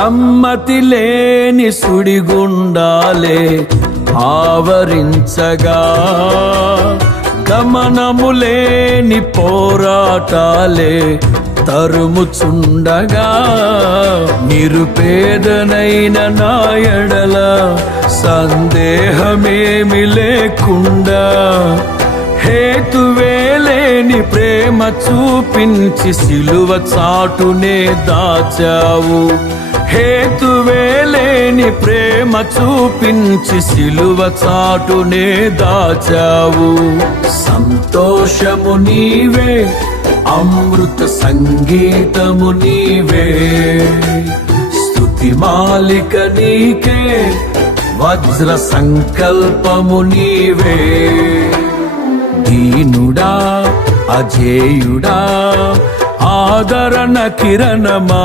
సమ్మతి లేని సుడిగుండాలే ఆవరించగా, గమనము లేని పోరాటాలే తరుముచుండగా, నిరుపేదనైన నా ఎడల సందేహమేమి లేకుండా హేతువే లేని ప్రేమ చూపించి సిలువ చాటునే దాచావు. హేతువే లేని ప్రేమ చూపించి సిలువ చాటునే దాచావు. సంతోషము నీవే, అమృత సంగీతము నీవే, స్తుతి మాలిక నీకే, వజ్ర సంకల్పము నీవే. దీనుడా అజేయుడా ఆదరణ కిరణమా,